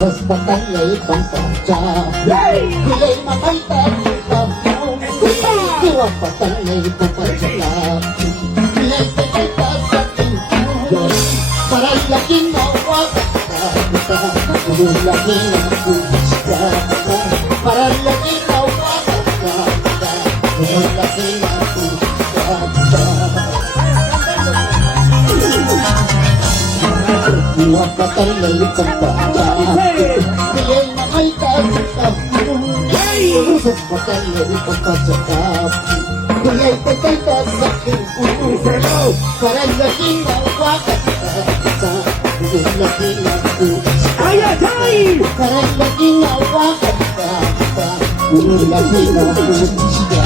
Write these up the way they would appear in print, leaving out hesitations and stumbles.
Batalla y pantalla, Kulay makita kita mo. Diwa batalla y pantalla, Kulay makita sa tingko. Para laging mawagat ka, laging nakulis ka. Para laging mawagat ka, laging nakulis ka. Diwa batalla y pantalla, Kulay makita kita mo. Sa batalla y pantalla, Kulay makita sa tingko. Para laging mawagat ka, laging nakulis ka. Para laging mawagat ka, laging nakulis ka.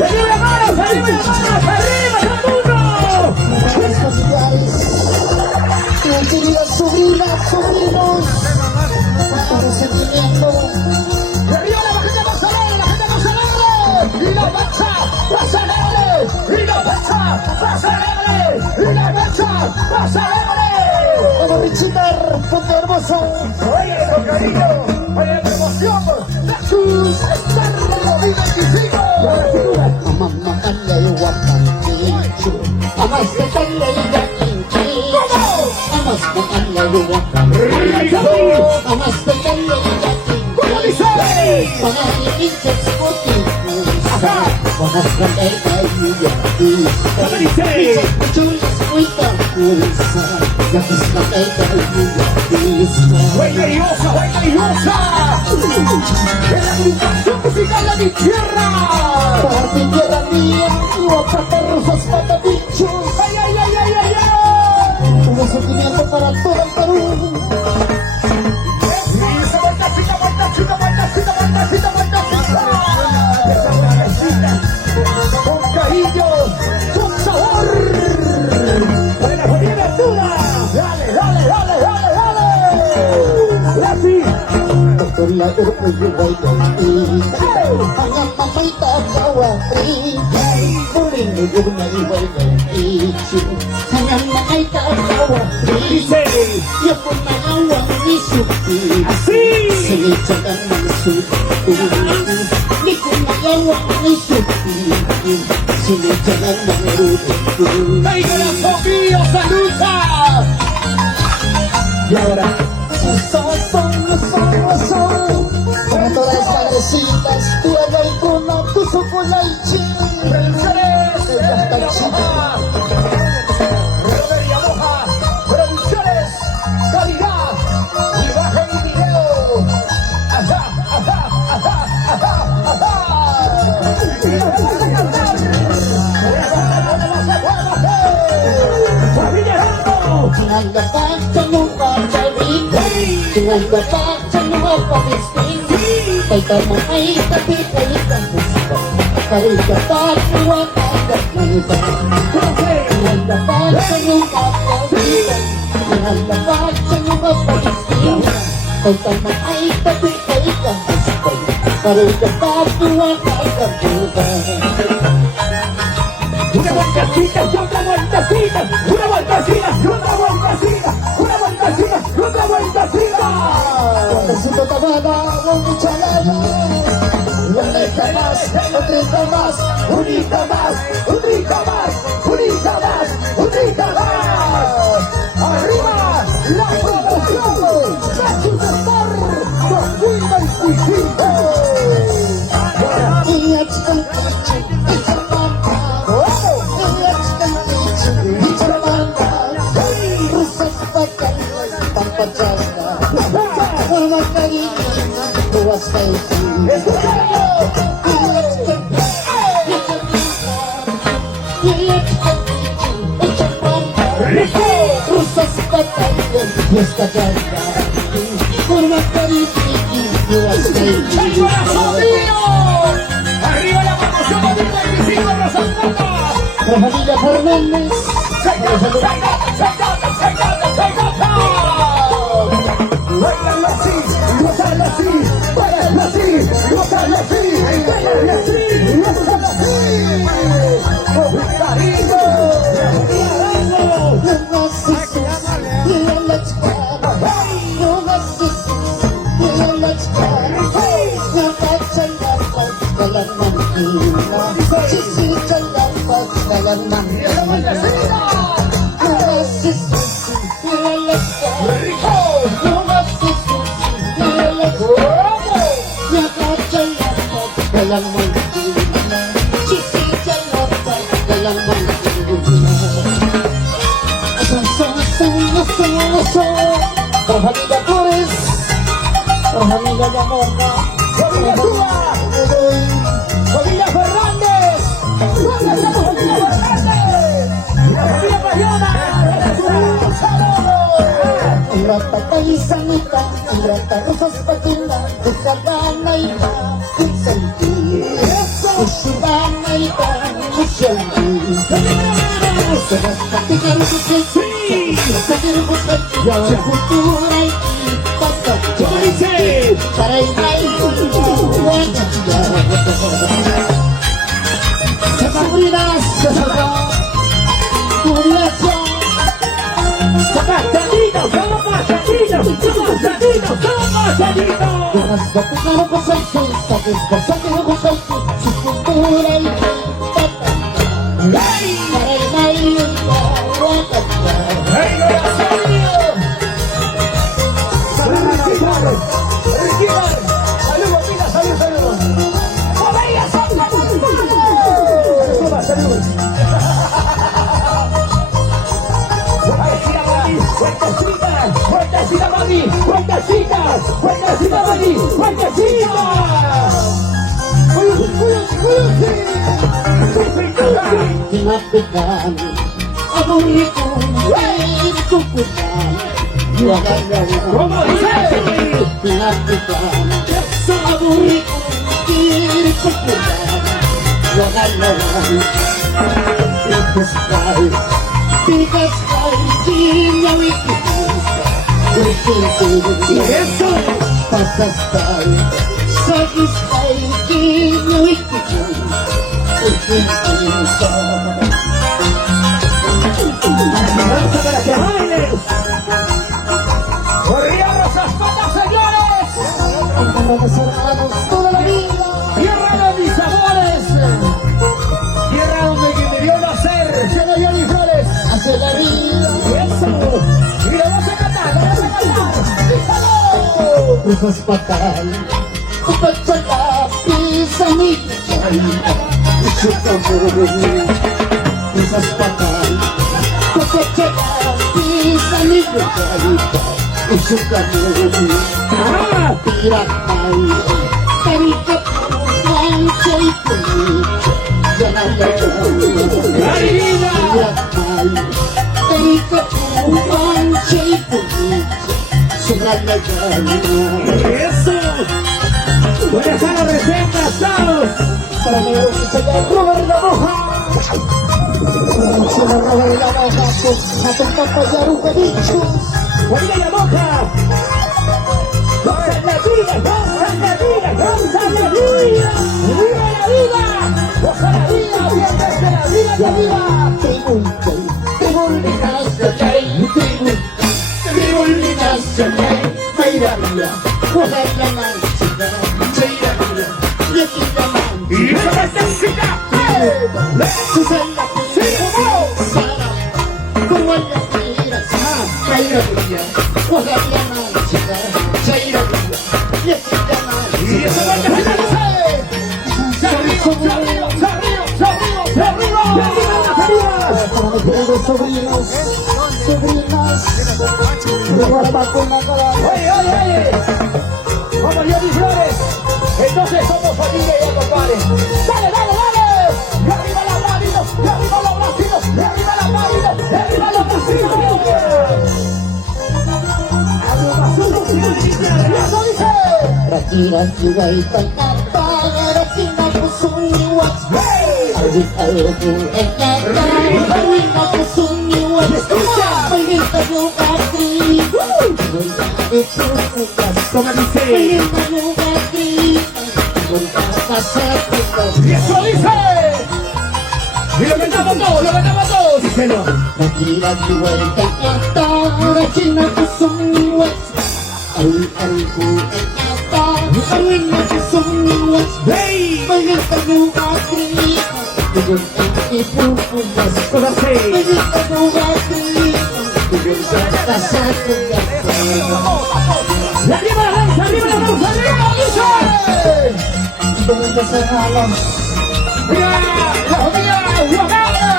¡Arriba las manos! ¡Arriba las manos! ¡Arriba todo el mundo! Mis familiares, mis queridas sobrinas, sobrinos, todo sentimiento. ¡Y arriba la gente más alegre! ¡La gente más alegre! ¡Y la marcha más alegre! ¡Y la marcha más alegre! ¡Y la marcha más alegre! Vamos a visitar Ponte Hermoso. ¡Oye, con cariño! ¡Oye, promoción! ¡Jesús! ¡Estar ¡25! Mama kanlay wakang kincho, amas ka kanlay yaking kincho. Amas ka kanlay wakang kincho, amas ka kanlay yaking kincho. Mga ikinchos ko tinisa, wakas ka kay kayo yakisa. Chulis ko itang kulisa, yakis ka kay kayo yakisa. ¡Juega Diosa! ¡Juega Diosa! ¡En la agrupación musical de mi tierra! Para ti tierra mía, iba para rosas patadichos. ¡Ay, ay, ay, ay, ay, ay! Como sentimiento para todo el Perú. ¡Esa vueltacita, vueltacita, vueltacita, vueltacita, vueltacita! ¡Esa vueltacita! ¡Con cariño! ¡Con sabor! ¡Buena, buena altura! ¡Dale, dale, dale, dale, dale! ¡Así! Con la orgullo bailando, hanggang mamay tatawagin. Muling nulong na iwalay hanggang mamay tatawagin. Yapon na awang isupi, ¡Así! sinitsagan ng supi. Di ko na awang isupi, sinitsagan ng rupi. ¡Ay, corazón mío, saluda! Y ahora, Como todas las madrecitas, tu alay ko na puso ko na iching. Producciones Roberia Moja, Producciones, calidad, imagen y video. Ajá, ajá, ajá, ajá, ajá. Familia Ramos. Jangan dapat semua cerita, jangan dapat semua pabisting. Kay tamay tapi kay kamusta, kay dapat semua agad na iba. Jangan dapat semua pabisting, jangan dapat semua pabisting. Kay tamay tapi kay kamusta, kay dapat semua agad na iba. Una vueltacita y otra vueltacita, una vueltacita y otra vueltacita, una vueltacita y otra vueltacita. Necesito tabada, un cucharada. Unita más, unita más, Unita más, unita más, unita más, unita más. Arriba la promoción Nexus Star 2025. ingat kang kicik, ichabamba. Ingat kang kicik, ichabamba. Rusak bakal tanpa jaga. Mama kaibigan, luas kayo. Escuchando. Ingat kang ichabamba. Ingat kang kicik, ichabamba. Rico. Rusak bakal luas jaga. Mama kaibigan, luas kayo. ¡El corazón mío! Arriba la promoción 2025 Rosa Plata. Familia Fernández. Báilalo así, gózalo así, báilalo así, gózalo así, báilalo así, gózalo así. Con cariño, Yang ngasih sus, yang let's go. Familia Flores, familia Yamoca, familia Cuba, familia Fernández, ¿dónde estamos, familia Fernández? La familia Bayona, saludos. Rata paisanita, rata rosas patila, Kusadana ita, Kutsanti, Kushibana ita, Kushanti. Sebasta tigar kusensi, sakir kusensi, ya futura iti, pasta. ¿Cómo dice? Charay ay, wachachia. Seguridad, jubilación. Somos saditos, somos saditos, somos saditos, somos saditos. Mas batukan ko sa isa, sasakin ko sa si futura iti, pasta. Charay ay, wachachia. ¡Hey, Rosario! ¡Saludos, Riquimar! ¡Riquimar! ¡Saludos, Pina! ¡Saludos, saludos! ¡Familia Santa Cruz! ¡Saludos! ¡Vueltecita, mami! ¡Vueltecita! ¡Vueltecita, mami! ¡Vueltecita! ¡Vueltecita, mami! ¡Vueltecita! Tinapikan, amoy kong kukutan. ¿Cómo dice? Tinapikan, sa amoy kong kukutan. Tigas kay, kinawit ko. ¿Y eso? Pasas tayo, sagis kay, kinawit ko. ¡Danza para que bailes! ¡Corrieron esas patas, señores! Hermanos, toda la vida. ¡Tierra de mis amores! ¡Tierra donde me debió nacer! ¡Llega Johnny Flores! Hace la vida. ¡Eso! ¡Y lo vas a cantar! ¡Lo vas a cantar! ¡Díselo! Cruzas fatal, kupagtsaka, pisang ikay, isuka mo rin. Cruzas fatal, kupagtsaka, pisang ikay, isuka mo rin. ¡Ah! Tirakay, tarikat mo, ang siya'y pulit, yan ang gagawin. ¡Ay, vida! Tirakay, tarikat mo, ang siya'y pulit, sunod na gano'n. ¡Eso! ¡Voy a hacer la receta, Saus! Para mayroong isa dyan, Robert Lamoja! Sila Robert Lamoja po, atong papayaro ka dito. ¡Familia Yamoca! ¡Goza la vida! ¡Goza la vida! ¡Goza la vida! ¡Viva la vida! ¡Goza la vida! ¡Bien desde la vida de vida! Tribul ni nasya, may raya, wala naman sila, say raya, yakin naman ¡Y eso va a ser chica! susala ko sarap, kung wala tira sa may raya, wala naman sila, say raya, yakin naman ¡Y eso va a ser chica! ¡Se arriba! ¡Se arriba! ¡Se arriba! ¡Se arriba! ¡Se arriba! sobrinos, ¡Oye, oye, oye! ¡Como Johnny Flores! Entonces somos familia y compadre. ¡Dale, dale, dale! ¡Y arriba la mano! ¡Y arriba los bracitos! ¡Y arriba la mano! ¡Y arriba los bracitos! ¡Eso dice! Raki-raki ay pagkapag, raki na pusong iwas. Awit-awit mo ay kata, awit na pusong iwas. Pagkita mo katri, ito bukas. ¿Cómo dice? Pagkita mo katri, punta ka sa putas. ¡Y eso dice! ¡Y lo cantamos todos! ¡Lo cantamos todos! ¡Díselo! Raki-raki ay pagkapag, raki na pusong iwas. Ari-ari ko ang mata. Aring nakasamiwas. Hey! Magandang yung aking tugon ang ipupumas. Kasi, Magandang yung aking tugon ka sa tugas. arriba la danza, arriba la danza, arriba la danza. Ibang ka sa halang. Mira, la familia Guadalajara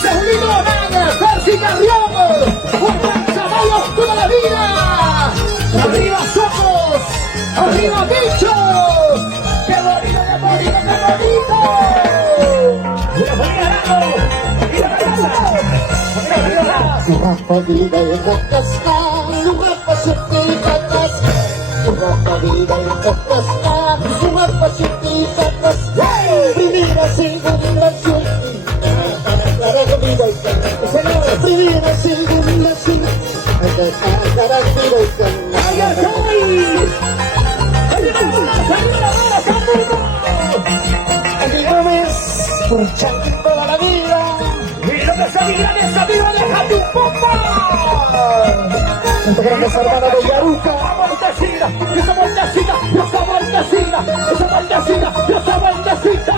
se unió a Percy Carrión, un gran caballo toda la vida. Arriba Socos, arriba Bicho. ¡Qué bonito, qué bonito, qué bonito! Y la familia Arano, y la casa. Familia Arano. Kapag-ibay bukas na, lumapasok kay batas. Kapag-ibay bukas na, lumapasok kay batas. Primera, segunda, suerte. Kapag-ibay ka na. Primera, segunda, suerte. Kapag-ibay ka na. ¡Ay, ay, ay! ¡Arriba la danza, arriba la danza, Campo! Aquí Gómez, por chanting toda la vida. ¡Mira que esa vida déjate un poco! Junto con esa hermana de Yaruca. ¡Esa vueltecita! ¡Esa vueltecita! ¡Esa vueltecita! ¡Esa vueltecita!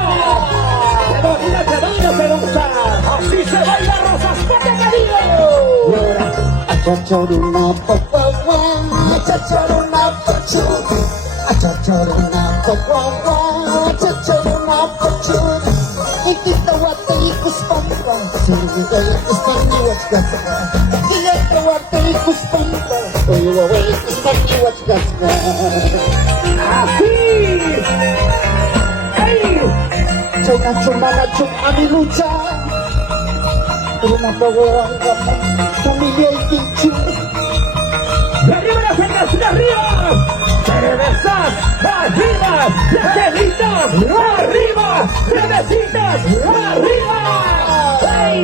¡Qué bonita, qué bonita se gusta! ¡Así se baila Rosas Fuerte, querido! Llora, achachoruna papawan, achachoruna pachuri, achachoruna papawan, achachoruna pachuri. Ikitawate ikuspampa, sinigay ikuspaniwat gasga. Ikitawate ikuspampa, uyuwawe ikuspaniwat gasga. ¡Así! ¡Ey! Chumana ami lucha, rumah familia y pinchu. ¡Arriba las cejas! ¡Arriba! ¡Cervezas! ¡Arriba! ¡Las celitas! ¡Arriba! ¡Cervecitas! ¡Arriba! ¡Ay!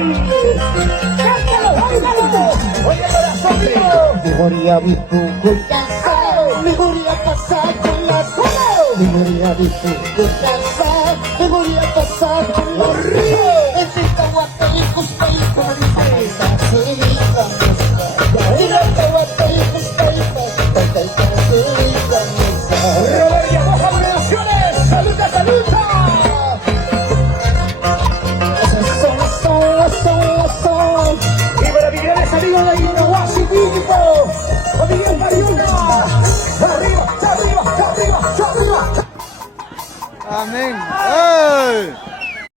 ¡Cántalo! ¡Cántalo! ¡Oye, corazón mío! Memoria vipu kulyasa, memoria pasa kulyasa, memoria vipu kulyasa,